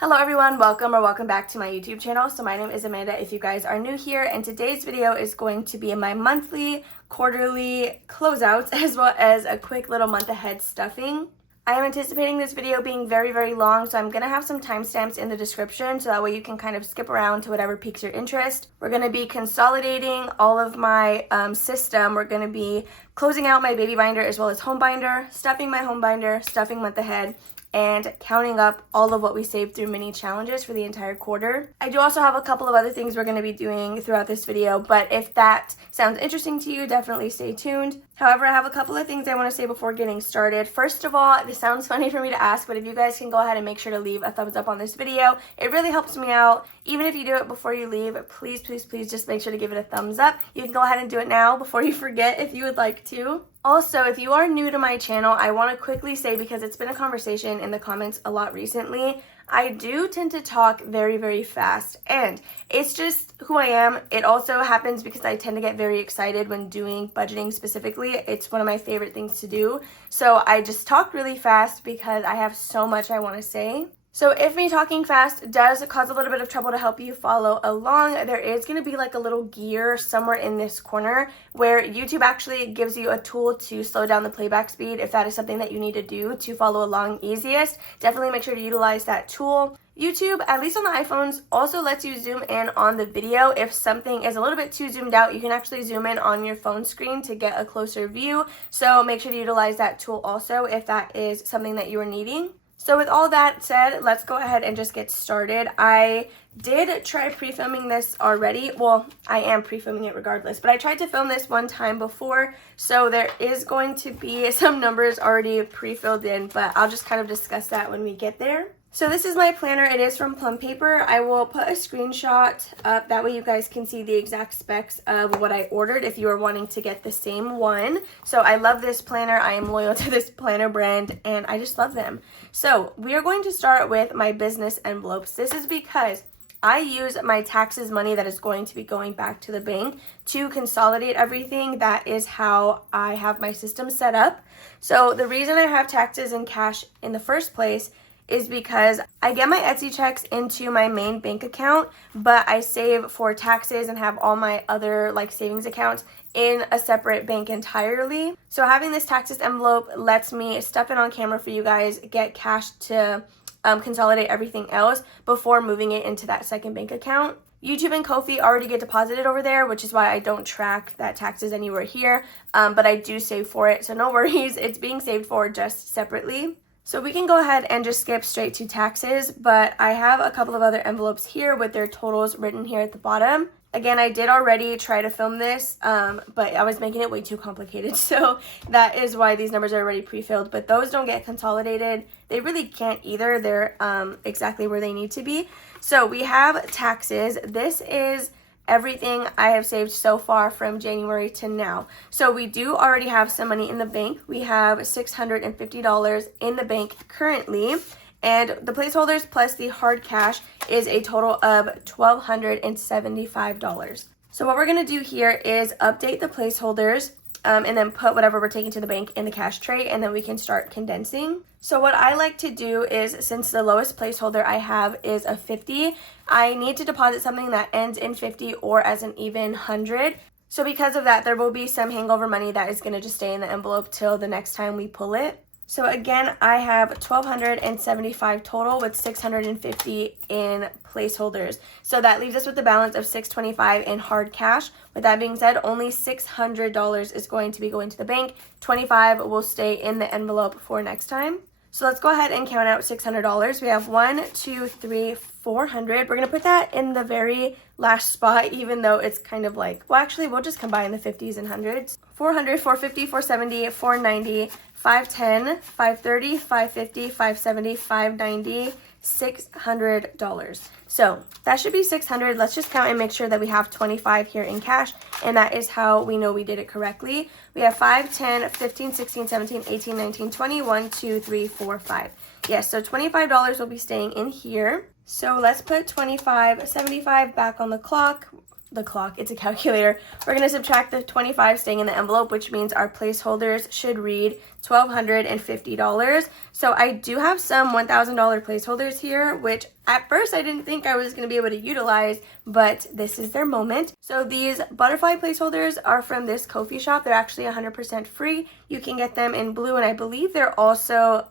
Hello everyone, welcome back to my YouTube channel. So my name is Amanda if you guys are new here, and today's video is going to be my monthly, quarterly closeouts as well as a quick little month ahead stuffing. I am anticipating this video being very long, so I'm going to have some timestamps in the description so that way you can kind of skip around to whatever piques your interest. We're going to be consolidating all of my system. We're going to be closing out my baby binder as well as home binder, stuffing my home binder, stuffing month ahead, and counting up all of what we saved through mini challenges for the entire quarter. I do also have a couple of other things we're going to be doing throughout this video, but if that sounds interesting to you, definitely stay tuned. However, I have a couple of things I want to say before getting started. First of all, this sounds funny for me to ask, but if you guys can go ahead and make sure to leave a thumbs up on this video, it really helps me out. Even if you do it before you leave, please just make sure to give it a thumbs up. You can go ahead and do it now before you forget if you would like to. Also, if you are new to my channel, I want to quickly say, because it's been a conversation in the comments a lot recently, I do tend to talk very fast, and it's just who I am. It also happens because I tend to get very excited when doing budgeting specifically. It's one of my favorite things to do. So I just talk really fast because I have so much I want to say. So if me talking fast does cause a little bit of trouble to help you follow along, there is going to be like a little gear somewhere in this corner where YouTube actually gives you a tool to slow down the playback speed if that is something that you need to do to follow along easiest. Definitely make sure to utilize that tool. YouTube, at least on the iPhones, also lets you zoom in on the video. If something is a little bit too zoomed out, you can actually zoom in on your phone screen to get a closer view. So make sure to utilize that tool also if that is something that you are needing. So with all that said, let's go ahead and just get started. I did try pre-filming this already. Well, I am pre-filming it regardless, but I tried to film this one time before, so there is going to be some numbers already pre-filled in, but I'll just kind of discuss that when we get there. So this is my planner. It is from Plum Paper. I will put a screenshot up. That way you guys can see the exact specs of what I ordered if you are wanting to get the same one. So I love this planner. I am loyal to this planner brand and I just love them. So we are going to start with my business envelopes. This is because I use my taxes money that is going to be going back to the bank to consolidate everything. That is how I have my system set up. So the reason I have taxes and cash in the first place is because I get my Etsy checks into my main bank account, but I save for taxes and have all my other like savings accounts in a separate bank entirely. So having this taxes envelope lets me stuff it on camera for you guys, get cash to consolidate everything else before moving it into that second bank account. YouTube and Ko-fi already get deposited over there, which is why I don't track that taxes anywhere here, but I do save for it, so no worries, it's being saved for just separately. So we can go ahead and just skip straight to taxes, but I have a couple of other envelopes here with their totals written here at the bottom. Again, I did already try to film this, but I was making it way too complicated, so that is why these numbers are already pre-filled, but those don't get consolidated. They really can't either. They're exactly where they need to be. So we have taxes. This is everything I have saved so far from January to now. So we do already have some money in the bank. We have $650 in the bank currently, and the placeholders plus the hard cash is a total of $1,275. So what we're going to do here is update the placeholders and then put whatever we're taking to the bank in the cash tray, and then we can start condensing. So what I like to do is, since the lowest placeholder I have is a 50, I need to deposit something that ends in 50 or as an even 100. So because of that, there will be some hangover money that is going to just stay in the envelope till the next time we pull it. So again, I have $1,275 total with $650 in placeholders. So that leaves us with a balance of $625 in hard cash. With that being said, only $600 is going to be going to the bank. $25 will stay in the envelope for next time. So let's go ahead and count out $600. We have 1, 2, 3, 400. We're going to put that in the very last spot, even though it's kind of like, well, actually, we'll just combine the 50s and 100s. 400, 450, 470, 490, 510, 530, 550, 570, 590, $600. So that should be 600. Let's just count and make sure that we have 25 here in cash, and that is how we know we did it correctly. We have 5, 10, 15, 16, 17, 18, 19, 20, 1, 2, 3, 4, 5. Yes, so $25 will be staying in here. So let's put 25, 75 back on the clock. the clock, it's a calculator. We're going to subtract the 25 staying in the envelope, which means our placeholders should read $1,250. So I do have some $1,000 placeholders here, which at first I didn't think I was going to be able to utilize, but this is their moment. So these butterfly placeholders are from this Ko-fi shop. They're actually 100% free. You can get them in blue, and I believe they're also,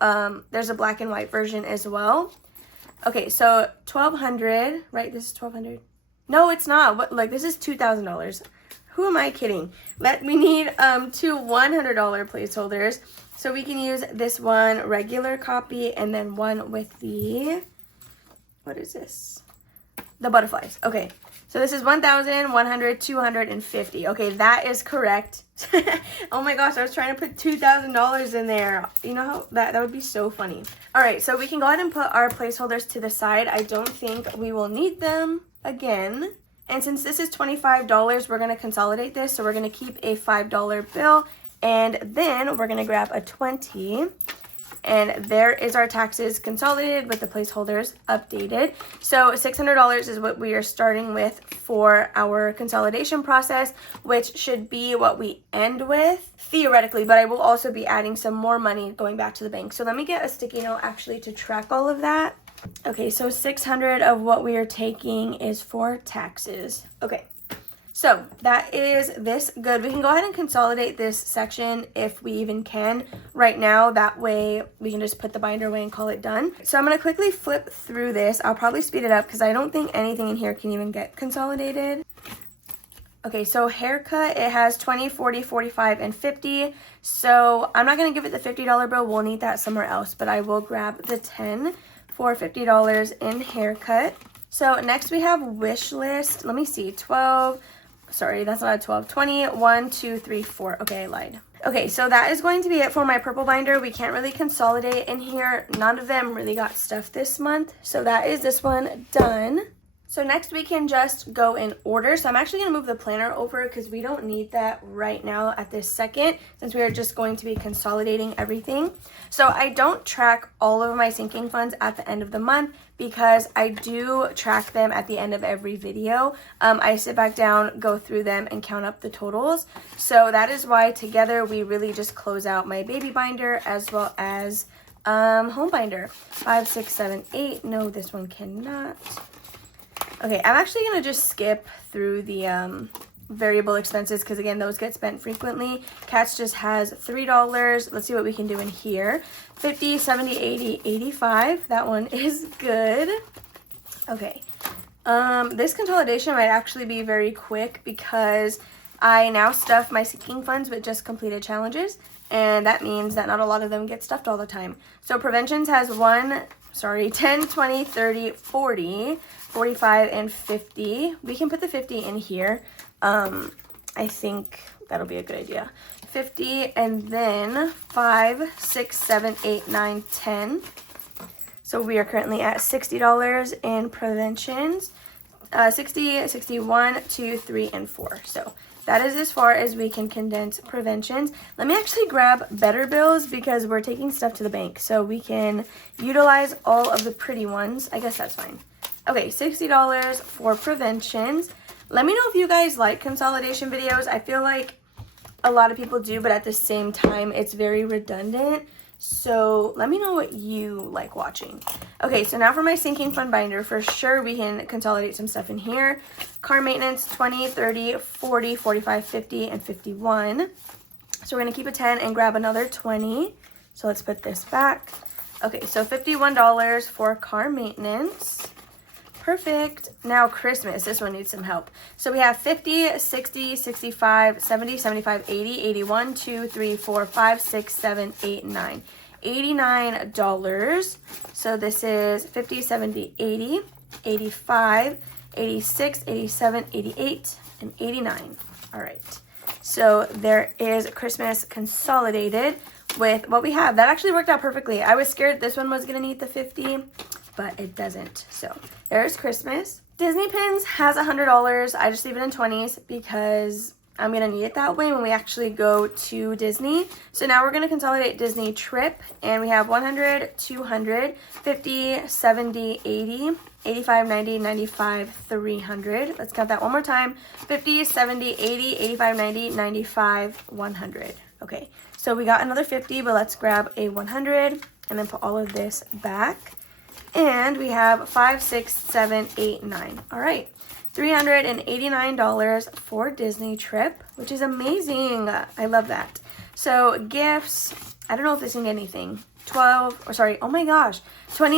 there's a black and white version as well. Okay, so $1,200, right? This is $1,200. No, it's not. What, like, this is $2,000. Who am I kidding? We need two $100 placeholders. So we can use this one regular copy and then one with the, what is this? The butterflies. Okay. So this is 1,100, 250. Okay, that is correct. Oh my gosh, I was trying to put $2,000 in there. You know how that would be so funny. All right, so we can go ahead and put our placeholders to the side. I don't think we will need them again. And since this is $25, we're going to consolidate this. So we're going to keep a $5 bill, and then we're going to grab a 20. And there is our taxes consolidated with the placeholders updated. So $600 is what we are starting with for our consolidation process, which should be what we end with theoretically, but I will also be adding some more money going back to the bank. So let me get a sticky note actually to track all of that. Okay, so 600 of what we are taking is for taxes. Okay. So that is this good. We can go ahead and consolidate this section if we even can right now. That way we can just put the binder away and call it done. So I'm going to quickly flip through this. I'll probably speed it up because I don't think anything in here can even get consolidated. Okay, so haircut, it has 20, 40, 45, and 50. So I'm not going to give it the $50 bill. We'll need that somewhere else, but I will grab the 10 for $50 in haircut. So next we have wish list. Let me see, 12. Sorry, that's not a 12. 20, 1, 2, 3, 4. Okay, I lied. Okay, so that is going to be it for my purple binder. We can't really consolidate in here. None of them really got stuff this month. So that is this one done. So next we can just go in order. So I'm actually going to move the planner over because we don't need that right now at this second, since we are just going to be consolidating everything. So I don't track all of my sinking funds at the end of the month because I do track them at the end of every video. I sit back down, go through them, and count up the totals. So that is why together we really just close out my baby binder as well as home binder. 5, 6, 7, 8. No, this one cannot. Okay, I'm actually going to just skip through the variable expenses because, again, those get spent frequently. Cats just has $3. Let's see what we can do in here. 50, 70, 80, 85. That one is good. Okay. This consolidation might actually be very quick because I now stuff my sinking funds with just completed challenges, and that means that not a lot of them get stuffed all the time. So preventions has 10, 20, 30, 40, 45, and 50. We can put the 50 in here. I think that'll be a good idea. 50, and then 5, 6, 7, 8, 9, 10. So we are currently at $60 in preventions. 60, 61, 2, 3, and 4. So that is as far as we can condense preventions. Let me actually grab better bills because we're taking stuff to the bank. So we can utilize all of the pretty ones. I guess that's fine. Okay, $60 for preventions. Let me know if you guys like consolidation videos. I feel like a lot of people do, but at the same time, it's very redundant. So let me know what you like watching. Okay, so now for my sinking fund binder, for sure we can consolidate some stuff in here. Car maintenance, 20, 30, 40, 45, 50, and 51. So we're gonna keep a 10 and grab another 20. So let's put this back. Okay, so $51 for car maintenance. Perfect. Now Christmas, this one needs some help. So we have 50, 60, 65, 70, 75, 80, 81, 2, 3, 4, 5, 6, 7, 8, 9. $89. So this is 50, 70, 80, 85, 86, 87, 88, and 89. All right. So there is Christmas consolidated with what we have. That actually worked out perfectly. I was scared this one was going to need the 50, but it doesn't. So there's Christmas. Disney Pins has $100. I just leave it in 20s because I'm going to need it that way when we actually go to Disney. So now we're going to consolidate Disney trip, and we have 100, 200, 50, 70, 80, 85, 90, 95, 300. Let's count that one more time. 50, 70, 80, 85, 90, 95, 100. Okay, so we got another 50, but let's grab a 100 and then put all of this back. And we have 5, 6, 7, 8, 9. All right. $389 for Disney trip, which is amazing. I love that. So gifts, I don't know if this can get anything. 20,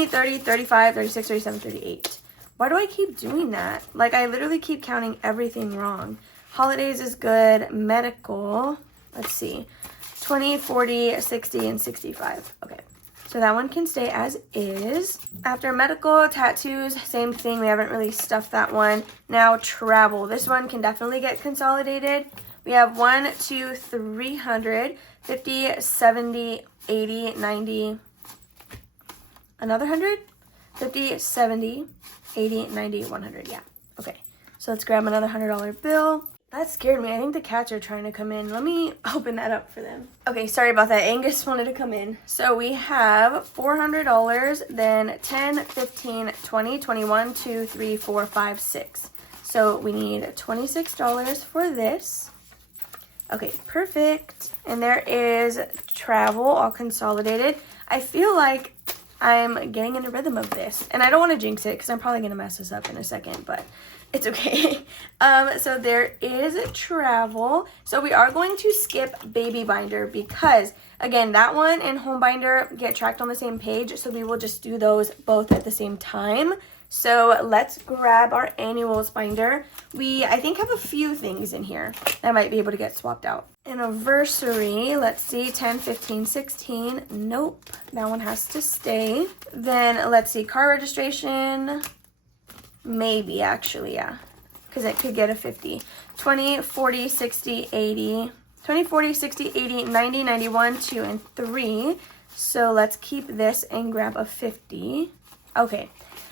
30, 35, 36, 37, 38. Why do I keep doing that? Like, I literally keep counting everything wrong. Holidays is good. Medical, let's see. 20, 40, 60, and 65. Okay. So that one can stay as is. After medical, tattoos, same thing. We haven't really stuffed that one. Now travel. This one can definitely get consolidated. We have 1, 2, 300, 50, 70, 80, 90. Another 100? 50, 70, 80, 90, 100. Yeah. Okay. So let's grab another $100 bill. That scared me. I think the cats are trying to come in. Let me open that up for them. Okay, sorry about that. Angus wanted to come in. So we have $400, then 10, 15, 20, 21, 2, 3, 4, 5, 6. So we need $26 for this. Okay, perfect. And there is travel, all consolidated. I feel like I'm getting in a rhythm of this. And I don't want to jinx it because I'm probably going to mess this up in a second, but it's okay. So there is travel. So we are going to skip baby binder because, again, that one and home binder get tracked on the same page. So we will just do those both at the same time. So let's grab our annuals binder. We, I think, have a few things in here that might be able to get swapped out. Anniversary, let's see, 10, 15, 16. Nope, that one has to stay. Then let's see, car registration. Maybe, actually, yeah, because it could get a 50. 20, 40, 60, 80. 20, 40, 60, 80, 90, 91, 2, and 3. So let's keep this and grab a 50. Okay,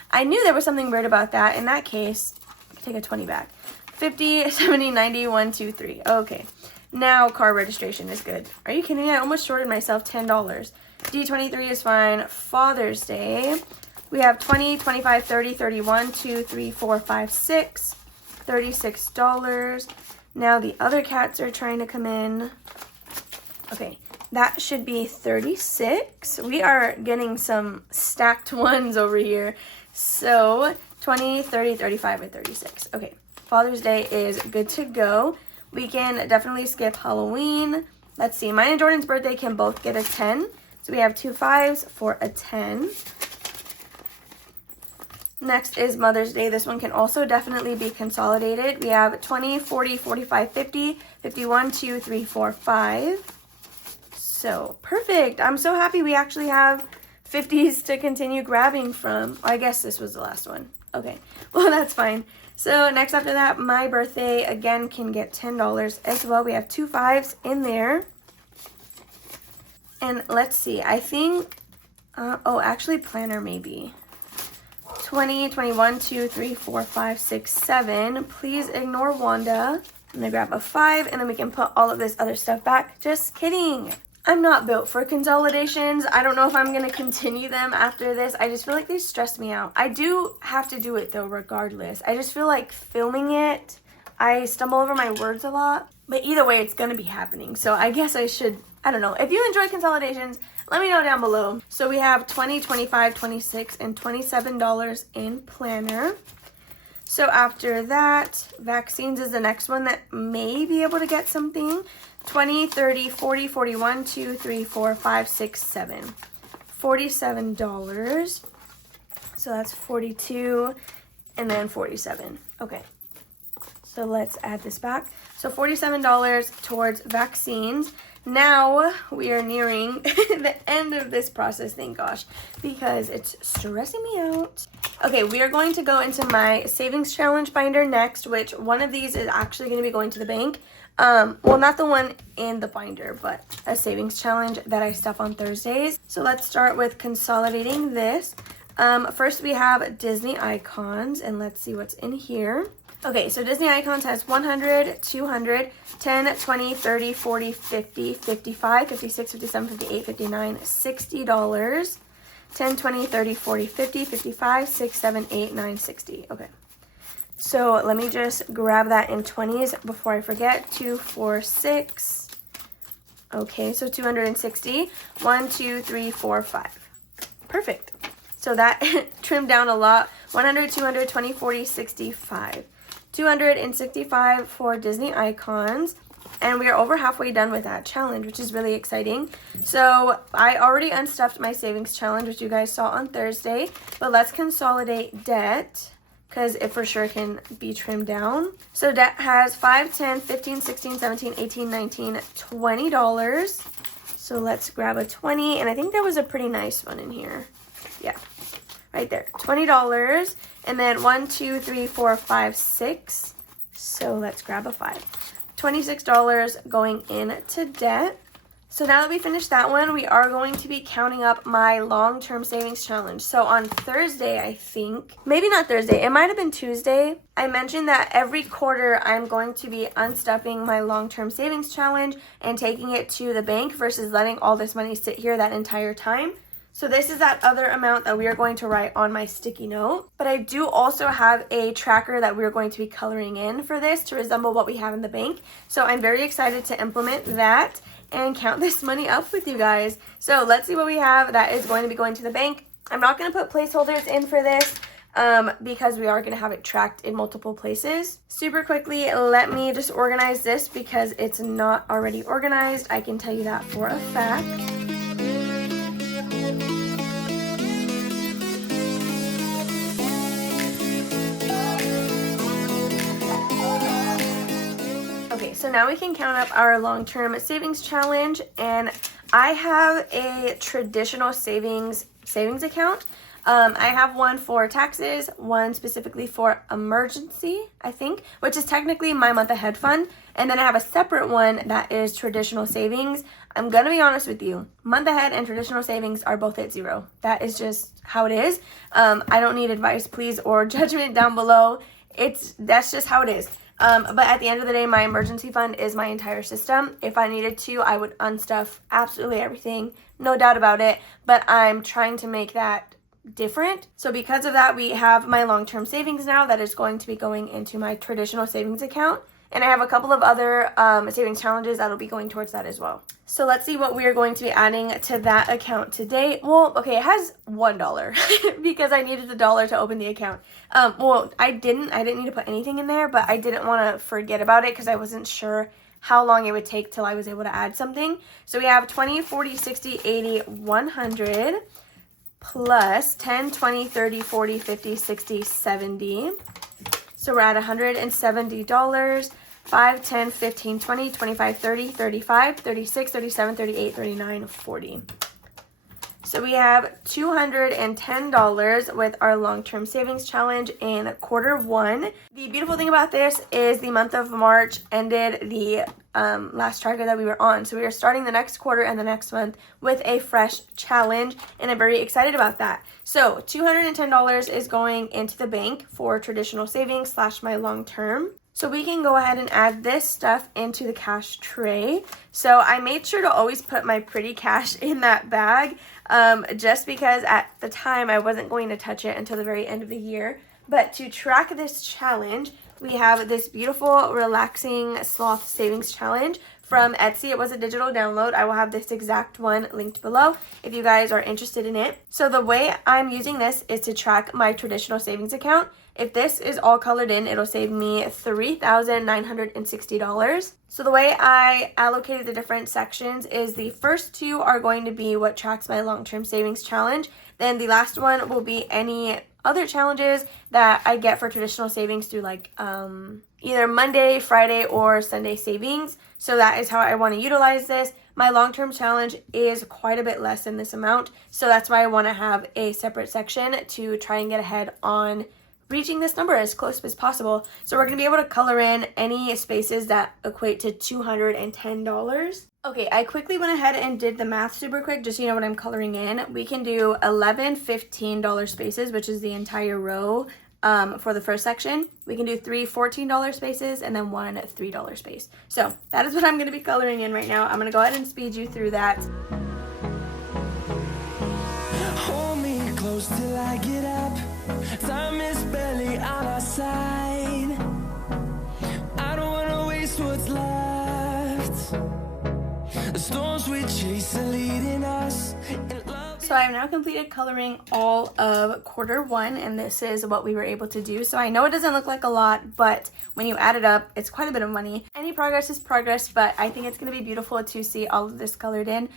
I knew there was something weird about that. In that case, take a 20 back. 50, 70, 90, 1, 2, 3. Okay, now car registration is good. Are you kidding me? I almost shorted myself $10. D23 is fine. Father's Day. We have 20, 25, 30, 31, 2, 3, 4, 5, 6, $36. Now the other cats are trying to come in. Okay, that should be 36. We are getting some stacked ones over here. So 20, 30, 35, and 36. Okay, Father's Day is good to go. We can definitely skip Halloween. Let's see, mine and Jordan's birthday can both get a 10. So we have 2 5s for a 10. Next is Mother's Day. This one can also definitely be consolidated. We have 20, 40, 45, 50, 51, 2, 3, 4, 5. So perfect. I'm so happy we actually have 50s to continue grabbing from. I guess this was the last one. Okay, well, that's fine. So next after that, my birthday again can get $10 as well. We have 2 5s in there. And let's see, I think, actually planner maybe. 20, 21, 2, 3, 4, 5, 6, 7. Please ignore Wanda. I'm gonna grab a 5 and then we can put all of this other stuff back. Just kidding. I'm not built for consolidations. I don't know if I'm gonna continue them after this. I just feel like they stress me out. I do have to do it though regardless. I just feel like filming it, I stumble over my words a lot. But either way, it's gonna be happening. So I guess I should, I don't know. If you enjoy consolidations, let me know down below. So we have 20, 25, 26, and $27 in planner. So after that, vaccines is the next one that may be able to get something. 20, 30, 40, 41, 2, 3, 4, 5, 6, 7. $47. So that's 42 and then 47. Okay. So let's add this back. So $47 towards vaccines. Now we are nearing the end of this process, thank gosh, because it's stressing me out. Okay, we are going to go into my savings challenge binder next, which one of these is actually going to be going to the bank. Well, not the one in the binder, but a savings challenge that I stuff on Thursdays. So let's start with consolidating this. First we have Disney icons, and let's see what's in here. Okay, so Disney icons has 100, 200, 10, 20, 30, 40, 50, 55, 56, 57, 58, 59, $60. 10, 20, 30, 40, 50, 55, 6, 7, 8, 9, 60. Okay. So let me just grab that in 20s before I forget. 2, 4, 6. Okay, so 260. 1, 2, 3, 4, 5. Perfect. So that trimmed down a lot. 100, 200, 20, 40, 65. 265 for Disney icons. And we are over halfway done with that challenge, which is really exciting. So I already unstuffed my savings challenge, which you guys saw on Thursday. But let's consolidate debt, because it for sure can be trimmed down. So debt has 5, 10, 15, 16, 17, 18, 19, $20. So let's grab a 20. And I think there was a pretty nice one in here. Yeah, right there. $20. And then 1, 2, 3, 4, 5, 6. So let's grab a 5. $26 going into debt. So now that we finished that one, we are going to be counting up my long-term savings challenge. So on Thursday, I think, maybe not Thursday, it might have been Tuesday, I mentioned that every quarter I'm going to be unstuffing my long-term savings challenge and taking it to the bank versus letting all this money sit here that entire time. So this is that other amount that we are going to write on my sticky note. But I do also have a tracker that we're going to be coloring in for this to resemble what we have in the bank. So I'm very excited to implement that and count this money up with you guys. So let's see what we have that is going to be going to the bank. I'm not going to put placeholders in for this because we are going to have it tracked in multiple places. Super quickly, let me just organize this because it's not already organized. I can tell you that for a fact. Okay, so now we can count up our long-term savings challenge, and I have a traditional savings account. I have one for taxes, one specifically for emergency, I think, which is technically my month ahead fund, and then I have a separate one that is traditional savings. I'm gonna be honest with you, month ahead and traditional savings are both at 0. That is just how it is. I don't need advice, please, or judgment down below. That's just how it is. But at the end of the day, my emergency fund is my entire system. If I needed to, I would unstuff absolutely everything, no doubt about it. But I'm trying to make that different. So because of that, we have my long-term savings now that is going to be going into my traditional savings account. And I have a couple of other savings challenges that'll be going towards that as well. So let's see what we are going to be adding to that account today. Well, okay, it has $1 because I needed the dollar to open the account. Well, I didn't need to put anything in there, but I didn't want to forget about it because I wasn't sure how long it would take till I was able to add something. So we have 20, 40, 60, 80, 100 plus 10, 20, 30, 40, 50, 60, 70. So we're at $170. 5, 10, 15, 20, 25, 30, 35, 36, 37, 38, 39, 40. So we have $210 with our long-term savings challenge in Q1. The beautiful thing about this is the month of March ended the last tracker that we were on. So we are starting the next quarter and the next month with a fresh challenge, and I'm very excited about that. So $210 is going into the bank for traditional savings / my long-term. So we can go ahead and add this stuff into the cash tray. So I made sure to always put my pretty cash in that bag just because at the time I wasn't going to touch it until the very end of the year. But to track this challenge, we have this beautiful relaxing sloth savings challenge from Etsy. It was a digital download. I will have this exact one linked below if you guys are interested in it. So the way I'm using this is to track my traditional savings account. If this is all colored in, it'll save me $3,960. So the way I allocated the different sections is the first 2 are going to be what tracks my long-term savings challenge. Then the last one will be any other challenges that I get for traditional savings through like either Monday, Friday, or Sunday savings. So that is how I want to utilize this. My long-term challenge is quite a bit less than this amount. So that's why I want to have a separate section to try and get ahead on reaching this number as close as possible. So we're going to be able to color in any spaces that equate to $210. Okay, I quickly went ahead and did the math super quick, just so you know what I'm coloring in. We can do 11 $15 spaces, which is the entire row for the first section. We can do 3 $14 spaces and then 1 $3 space. So that is what I'm going to be coloring in right now. I'm going to go ahead and speed you through that. Hold me close till I get up. Time is barely on our side. I don't want to waste what's left. The storms we chase are leading us. So I have now completed coloring all of quarter 1, and this is what we were able to do. So I know it doesn't look like a lot, but when you add it up, it's quite a bit of money. Any progress is progress, but I think it's going to be beautiful to see all of this colored in.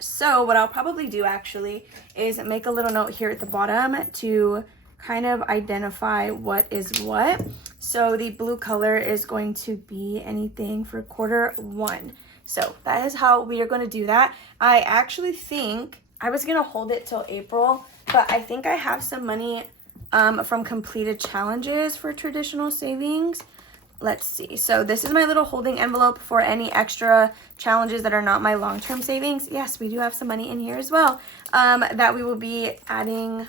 So what I'll probably do actually is make a little note here at the bottom to kind of identify what is what. So the blue color is going to be anything for quarter 1. So that is how we are going to do that. I actually think I was going to hold it till April, but I think I have some money from completed challenges for traditional savings. Let's see. So this is my little holding envelope for any extra challenges that are not my long-term savings. Yes, we do have some money in here as well that we will be adding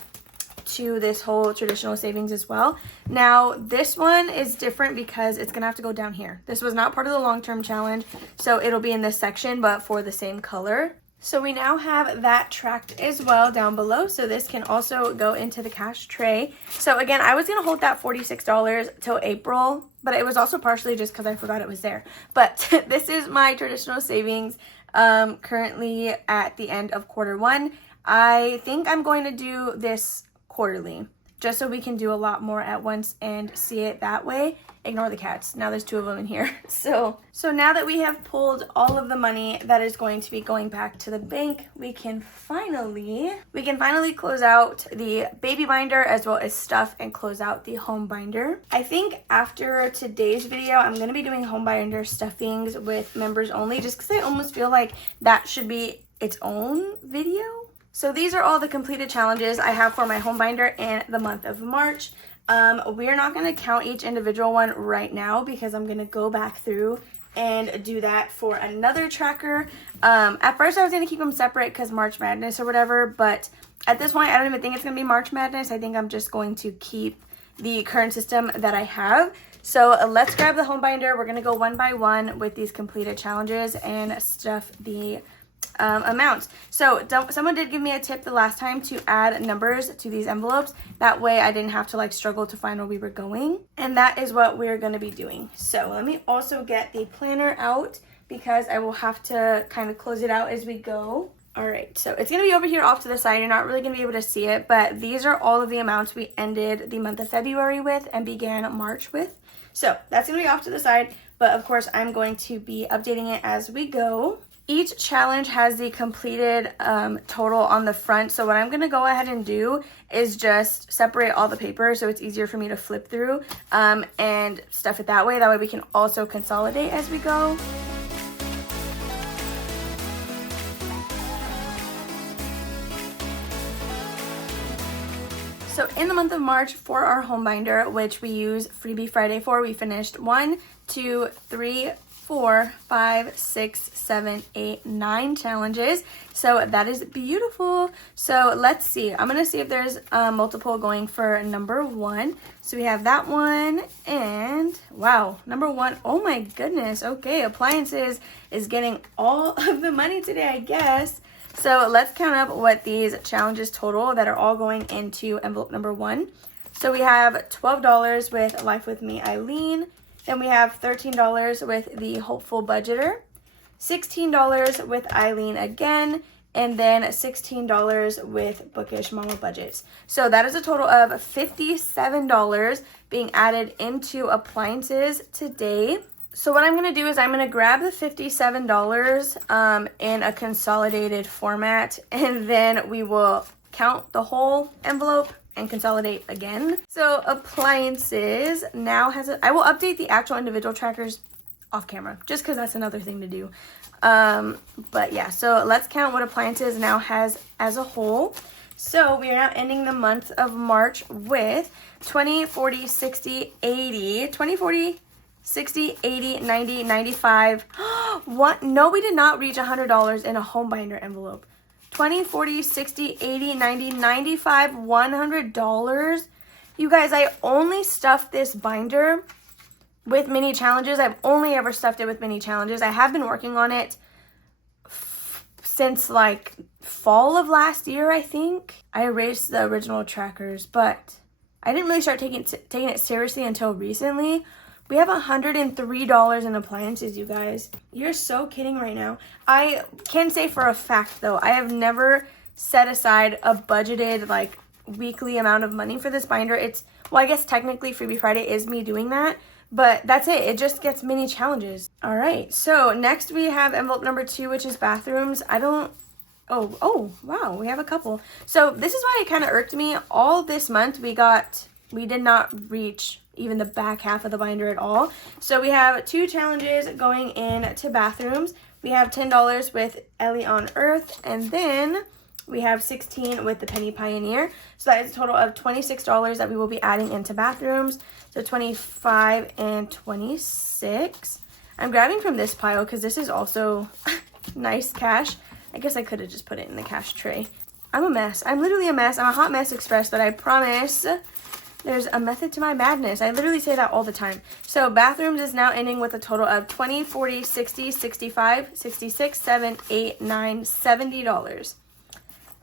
to this whole traditional savings as well. Now, this one is different because it's going to have to go down here. This was not part of the long-term challenge, so it'll be in this section, but for the same color. So we now have that tracked as well down below. So this can also go into the cash tray. So again, I was going to hold that $46 till April, but it was also partially just because I forgot it was there. But this is my traditional savings currently at the end of quarter 1. I think I'm going to do this quarterly, just so we can do a lot more at once and see it that way. Ignore the cats. Now there's 2 of them in here. So now that we have pulled all of the money that is going to be going back to the bank, we can finally close out the baby binder as well as stuff and close out the home binder. I think after today's video, I'm going to be doing home binder stuffings with members only, just because I almost feel like that should be its own video. So these are all the completed challenges I have for my home binder in the month of March. We are not going to count each individual one right now because I'm going to go back through and do that for another tracker. At first I was going to keep them separate because March Madness or whatever, but at this point I don't even think it's going to be March Madness. I think I'm just going to keep the current system that I have. So let's grab the home binder. We're going to go one by one with these completed challenges and stuff the amounts. So someone did give me a tip the last time to add numbers to these envelopes. That way I didn't have to like struggle to find where we were going. And that is what we're going to be doing. So let me also get the planner out because I will have to kind of close it out as we go. All right, so it's going to be over here off to the side. You're not really going to be able to see it, but these are all of the amounts we ended the month of February with and began March with. So that's going to be off to the side, but of course I'm going to be updating it as we go. Each challenge has the completed total on the front. So what I'm going to go ahead and do is just separate all the paper so it's easier for me to flip through and stuff it that way. That way we can also consolidate as we go. So in the month of March for our home binder, which we use Freebie Friday for, we finished 1, 2, 3, 4, 5, 6, 7, 8, 9 challenges. So that is beautiful. So let's see. I'm going to see if there's multiple going for number 1. So we have that one and wow, number 1. Oh my goodness. Okay, appliances is getting all of the money today, I guess. So let's count up what these challenges total that are all going into envelope number 1. So we have $12 with Life With Me Eileen. Then we have $13 with the Hopeful Budgeter, $16 with Eileen again, and then $16 with Bookish Mama Budgets. So that is a total of $57 being added into appliances today. So what I'm going to do is I'm going to grab the $57 in a consolidated format, and then we will count the whole envelope and consolidate again. So appliances now has I will update the actual individual trackers off camera just because that's another thing to do. But yeah, so let's count what appliances now has as a whole. So we are now ending the month of March with 20, 40, 60, 80, 20, 40, 60, 80, 90, 95. What? No, we did not reach $100 in a home binder envelope. 20, 40, 60, 80, 90, 95, $100. You guys, I only stuffed this binder with mini challenges. I've only ever stuffed it with mini challenges. I have been working on it since like fall of last year, I think. I erased the original trackers, but I didn't really start taking it seriously until recently. We have $103 in appliances, you guys. You're so kidding right now. I can say for a fact, though, I have never set aside a budgeted, like, weekly amount of money for this binder. Well, I guess technically Freebie Friday is me doing that, but that's it. It just gets mini challenges. All right, so next we have envelope number 2, which is bathrooms. Oh, wow, we have a couple. So this is why it kind of irked me. All this month we did not reach even the back half of the binder at all. So we have 2 challenges going into bathrooms. We have $10 with Ellie on Earth, and then we have 16 with the Penny Pioneer. So that is a total of $26 that we will be adding into bathrooms. So 25 and 26. I'm grabbing from this pile because this is also nice cash. I guess I could have just put it in the cash tray. I'm a mess. I'm literally a mess. I'm a hot mess express, but I promise there's a method to my madness. I literally say that all the time. So bathrooms is now ending with a total of 20, 40, 60, 65, 66, 7, 8, 9, $70.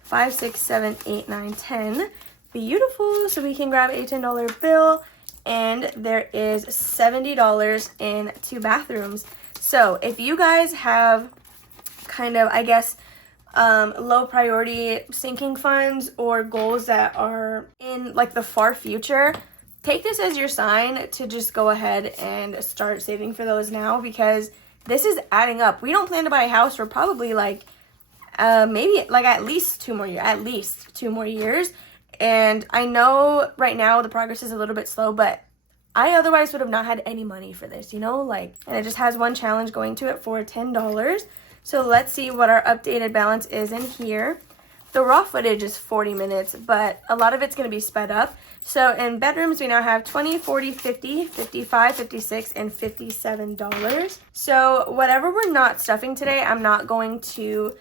5, 6, 7, 8, 9, 10. Beautiful. So we can grab a $10 bill, and there is $70 in 2 bathrooms. So if you guys have kind of, I guess, low priority sinking funds or goals that are in like the far future, take this as your sign to just go ahead and start saving for those now, because this is adding up. We don't plan to buy a house for probably like maybe like at least 2 more years. And I know right now the progress is a little bit slow, but I otherwise would have not had any money for this, you know, like, and it just has 1 challenge going to it for $10. So let's see what our updated balance is in here. The raw footage is 40 minutes, but a lot of it's going to be sped up. So in bedrooms, we now have 20, 40, 50, 55, 56, and $57. So whatever we're not stuffing today, I'm not going to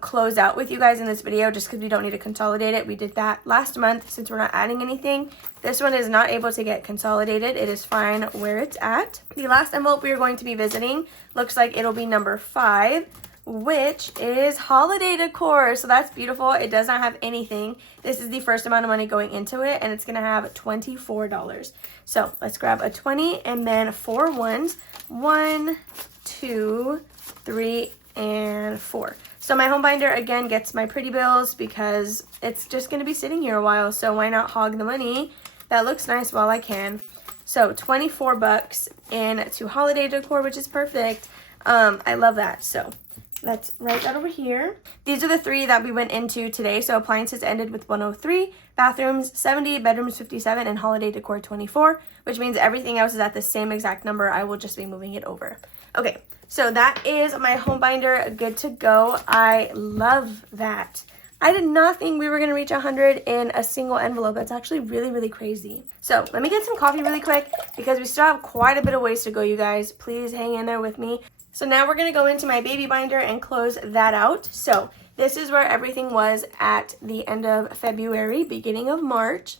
close out with you guys in this video just because we don't need to consolidate it. We did that last month since we're not adding anything. This one is not able to get consolidated. It is fine where it's at. The last envelope we are going to be visiting looks like it'll be number 5, which is holiday decor. So that's beautiful. It does not have anything. This is the first amount of money going into it, and it's going to have $24. So let's grab a 20 and then 4 ones. 1, 2, 3, and 4. So my home binder again gets my pretty bills because it's just going to be sitting here a while. So why not hog the money? That looks nice while I can. So $24 into holiday decor, which is perfect. I love that. So let's write that over here. These are the 3 that we went into today. So appliances ended with 103, bathrooms 70, bedrooms 57, and holiday decor 24, which means everything else is at the same exact number. I will just be moving it over. Okay, so that is my home binder good to go. I love that. I did not think we were going to reach 100 in a single envelope. That's actually really, really crazy. So let me get some coffee really quick because we still have quite a bit of ways to go, you guys. Please hang in there with me. So now we're going to go into my baby binder and close that out. So this is where everything was at the end of February, beginning of March.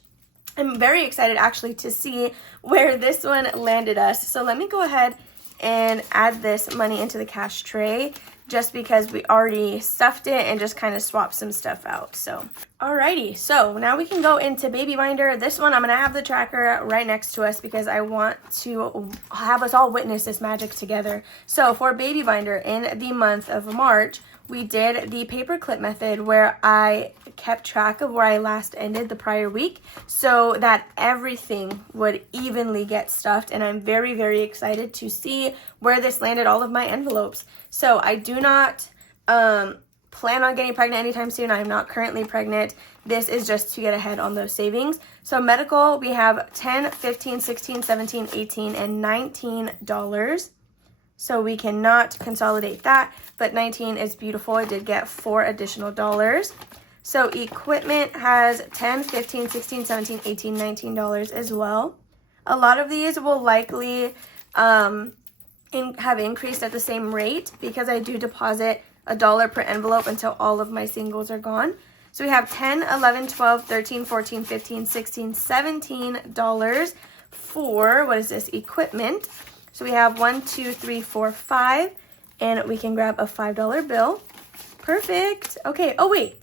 I'm very excited actually to see where this one landed us. So let me go ahead and add this money into the cash tray just because we already stuffed it and just kind of swapped some stuff out. So alrighty, so now we can go into baby binder. This one I'm gonna have the tracker right next to us because I want to have us all witness this magic together. So for baby binder in the month of March, we did the paper clip method where I kept track of where I last ended the prior week so that everything would evenly get stuffed, and I'm very, very excited to see where this landed all of my envelopes. So I do not plan on getting pregnant anytime soon. I am not currently pregnant. This is just to get ahead on those savings. So medical, we have $10, $15, $16, $17, $18, and $19. So we cannot consolidate that, but 19 is beautiful. I did get $4 additional dollars. So equipment has $10, $15, $16, $17, $18, $19 as well. A lot of these will likely have increased at the same rate because I do deposit $1 per envelope until all of my singles are gone. So we have $10, $11, $12, $13, $14, $15, $16, $17 for, what is this, equipment. So we have 1, 2, 3, 4, 5, and we can grab a $5 bill. Perfect. Okay, oh wait,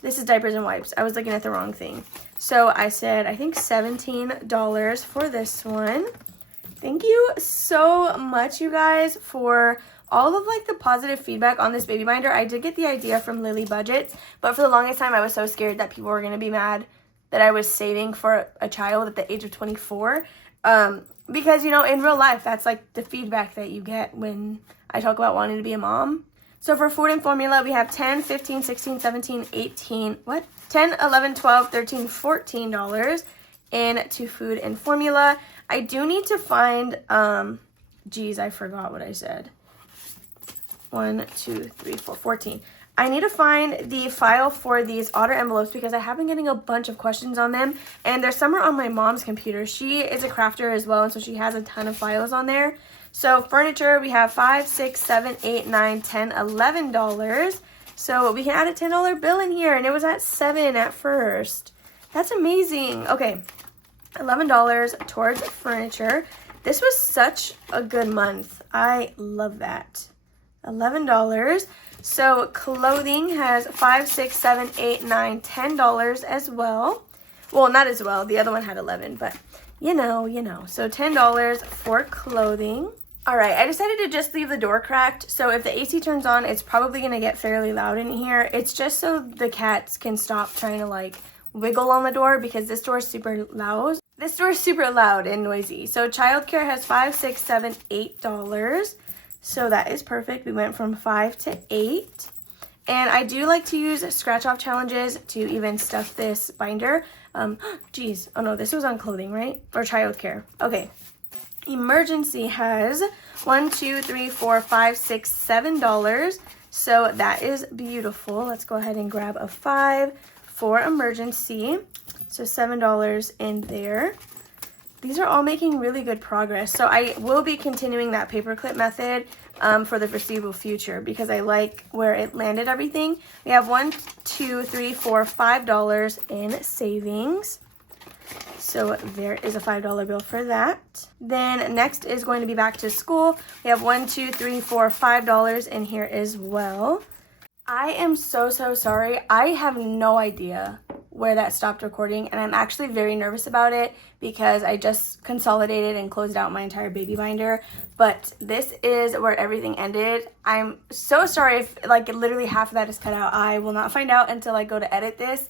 this is diapers and wipes. I was looking at the wrong thing. So I said, I think $17 for this one. Thank you so much, you guys, for all of like the positive feedback on this baby binder. I did get the idea from Lily Budgets, but for the longest time I was so scared that people were going to be mad that I was saving for a child at the age of 24. Because, you know, in real life, that's like the feedback that you get when I talk about wanting to be a mom. So for food and formula, we have 10, 15, 16, 17, 18, what? 10, 11, 12, 13, $14 into food and formula. I do need to find, geez, I forgot what I said. 1, 2, 3, 4, 14. I need to find the file for these otter envelopes because I have been getting a bunch of questions on them, and they're somewhere on my mom's computer. She is a crafter as well, and so she has a ton of files on there. So furniture, we have $5, $6, $7, $8, $9, $10, $11. So we can add a $10 bill in here, and it was at $7 at first. That's amazing. Okay, $11 towards furniture. This was such a good month. I love that. $11. So clothing has $5, $6, $7, $8, $9, $10 as well. Well, not as well. The other one had 11, but you know. So $10 for clothing. All right, I decided to just leave the door cracked. So if the AC turns on, it's probably going to get fairly loud in here. It's just so the cats can stop trying to like wiggle on the door because this door is super loud. This door is super loud and noisy. So childcare has $5, $6, $7, $8. So that is perfect. We went from 5 to 8. And I do like to use scratch off challenges to even stuff this binder. Geez. Oh no, this was on clothing, right? Or childcare. Okay. Emergency has $1, 2, 3, 4, 5, 6, $7. So that is beautiful. Let's go ahead and grab a 5 for emergency. So $7 in there. These are all making really good progress. So I will be continuing that paperclip method for the foreseeable future because I like where it landed everything. We have $1, 2, 3, 4, $5 in savings. So there is a $5 bill for that. Then next is going to be back to school. We have $1, 2, 3, 4, $5 in here as well. I am so sorry. I have no idea where that stopped recording, and I'm actually very nervous about it because I just consolidated and closed out my entire baby binder, but this is where everything ended. I'm so sorry if like literally half of that is cut out. I will not find out until I go to edit this.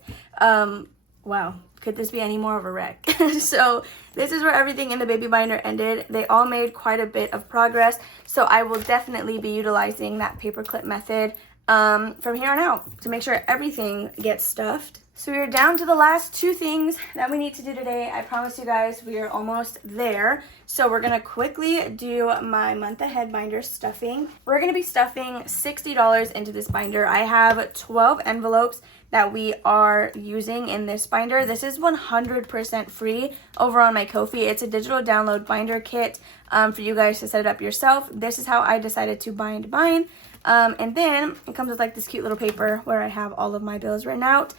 Wow, could this be any more of a wreck? So this is where everything in the baby binder ended. They all made quite a bit of progress, so I will definitely be utilizing that paperclip method from here on out to make sure everything gets stuffed. So we're down to the last 2 things that we need to do today. I promise you guys we are almost there. So we're going to quickly do my month ahead binder stuffing. We're going to be stuffing $60 into this binder. I have 12 envelopes that we are using in this binder. This is 100% free over on my Ko-fi. It's a digital download binder kit for you guys to set it up yourself. This is how I decided to bind mine. And then it comes with like this cute little paper where I have all of my bills written out.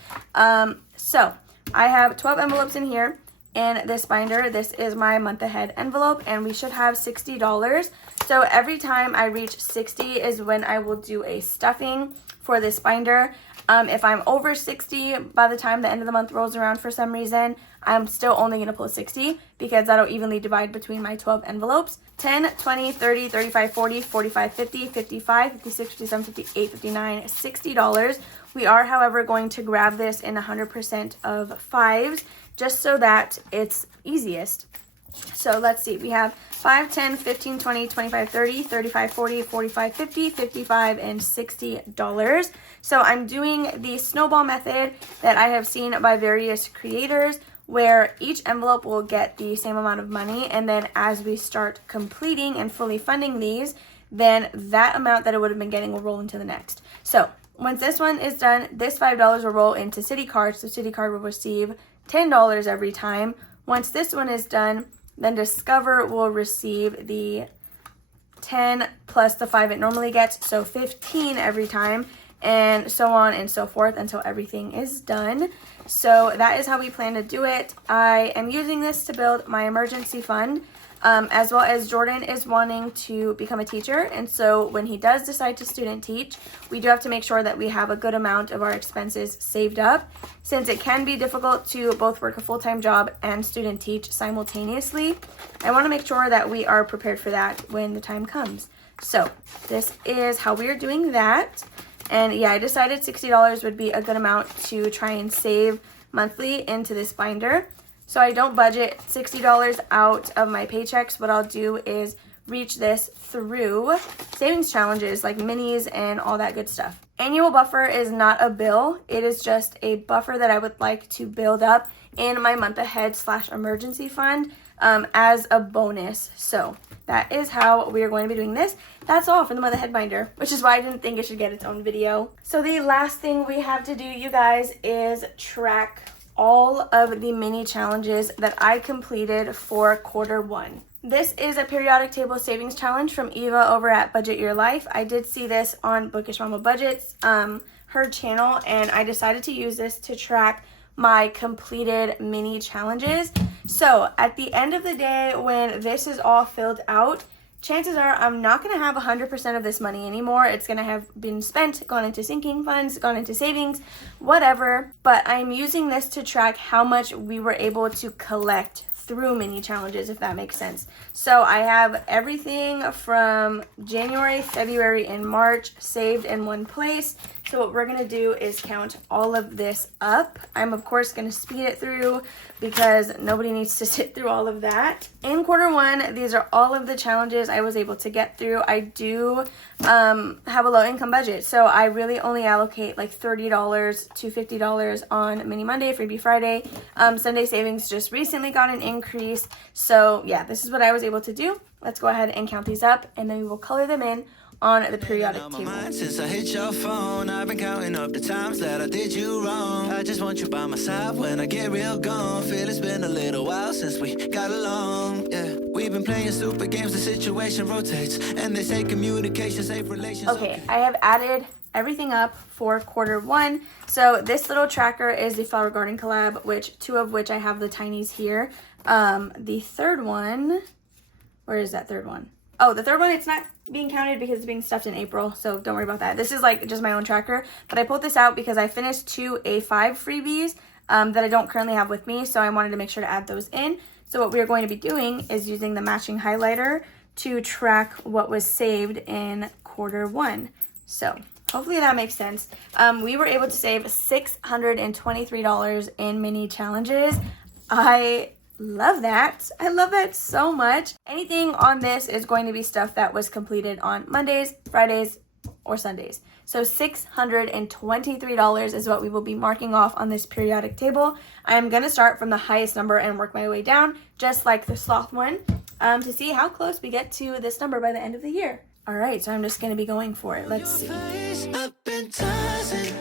So I have 12 envelopes in here in this binder. This is my month ahead envelope, and we should have $60. So every time I reach 60 is when I will do a stuffing for this binder. If I'm over 60 by the time the end of the month rolls around for some reason, I'm still only going to pull 60 because that'll evenly divide between my 12 envelopes. 10, 20, 30, 35, 40, 45, 50, 55, 56, 57, 58, 59, $60. We are, however, going to grab this in 100% of 5s just so that it's easiest. So let's see. We have 5, 10, 15, 20, 25, 30, 35, 40, 45, 50, 55, and $60. So I'm doing the snowball method that I have seen by various creators where each envelope will get the same amount of money, and then as we start completing and fully funding these, then that amount that it would have been getting will roll into the next. So once this one is done, this $5 will roll into Citi Card, so Citi Card will receive $10 every time. Once this one is done, then Discover will receive the 10 plus the 5 it normally gets, so 15 every time, and so on and so forth until everything is done. So that is how we plan to do it. I am using this to build my emergency fund, as well as Jordan is wanting to become a teacher, and so when he does decide to student teach, we do have to make sure that we have a good amount of our expenses saved up, since it can be difficult to both work a full-time job and student teach simultaneously. I want to make sure that we are prepared for that when the time comes. So this is how we are doing that. And yeah, I decided $60 would be a good amount to try and save monthly into this binder. So I don't budget $60 out of my paychecks. What I'll do is reach this through savings challenges like minis and all that good stuff. Annual buffer is not a bill. It is just a buffer that I would like to build up in my month ahead / emergency fund as a bonus. So that is how we are going to be doing this. That's all for the month ahead binder, which is why I didn't think it should get its own video. So the last thing we have to do, you guys, is track all of the mini challenges that I completed for Q1. This is a periodic table savings challenge from Eva over at Budget Your Life. I did see this on bookishmammabudgets, her channel, and I decided to use this to track my completed mini challenges. So at the end of the day, when this is all filled out, chances are I'm not going to have 100% of this money anymore. It's going to have been spent, gone into sinking funds, gone into savings, whatever. But I'm using this to track how much we were able to collect through mini challenges, if that makes sense. So I have everything from January, February, and March saved in one place. So what we're going to do is count all of this up. I'm of course going to speed it through because nobody needs to sit through all of that. In Q1, these are all of the challenges I was able to get through. I do have a low income budget, so I really only allocate like $30 to $50 on Mini Monday, Freebie Friday. Sunday savings just recently got an increase. So yeah, this is what I was able to do. Let's go ahead and count these up, and then we will color them in on the periodic table. Since I hit your phone, I've been counting up the times that I did you wrong. I just want you by my side when I get real gone. Feel it's been a little while since we got along. Yeah, we've been playing stupid games, the situation rotates, and they say communication safe relations. Okay, I have added everything up for Q1. So this little tracker is the Flower Garden collab, which two of which I have the tinies here. The third one, where is that third one? Oh, the third one, it's not being counted because it's being stuffed in April, so don't worry about that. This is like just my own tracker, but I pulled this out because I finished 2 A5 freebies that I don't currently have with me, so I wanted to make sure to add those in. So what we are going to be doing is using the matching highlighter to track what was saved in Q1. So hopefully that makes sense. We were able to save $623 in mini challenges. I love that. I love that so much. Anything on this is going to be stuff that was completed on Mondays, Fridays, or Sundays. So $623 is what we will be marking off on this periodic table. I'm going to start from the highest number and work my way down, just like the sloth one, to see how close we get to this number by the end of the year. All right, so I'm just going to be going for it. Let's see. Up and tossing,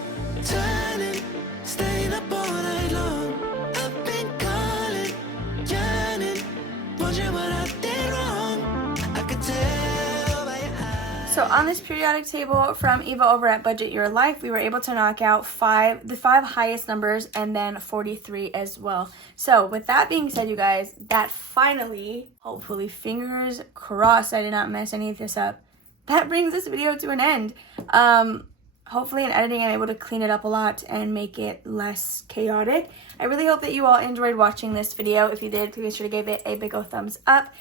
turning, staying up all night long. Up and calling, yearning, wondering what I did wrong. I could tell by your eyes. So on this periodic table from Eva over at Budget Your Life, we were able to knock out the five highest numbers and then 43 as well. So with that being said, you guys, that finally, hopefully fingers crossed I did not mess any of this up, that brings this video to an end. Hopefully in editing I'm able to clean it up a lot and make it less chaotic. I really hope that you all enjoyed watching this video. If you did, please be sure to give it a big old thumbs up.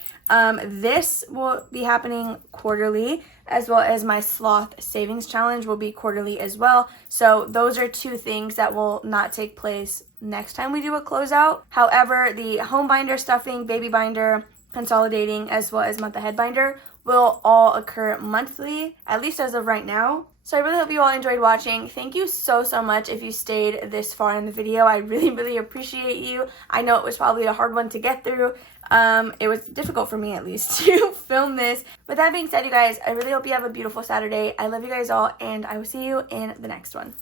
This will be happening quarterly, as well as my sloth savings challenge will be quarterly as well. So those are two things that will not take place next time we do a closeout. However, the home binder stuffing, baby binder, consolidating, as well as month ahead binder will all occur monthly, at least as of right now. So I really hope you all enjoyed watching. Thank you so much if you stayed this far in the video. I really appreciate you. I know it was probably a hard one to get through. It was difficult for me at least to film this. With that being said, you guys, I really hope you have a beautiful Saturday. I love you guys all, and I will see you in the next one.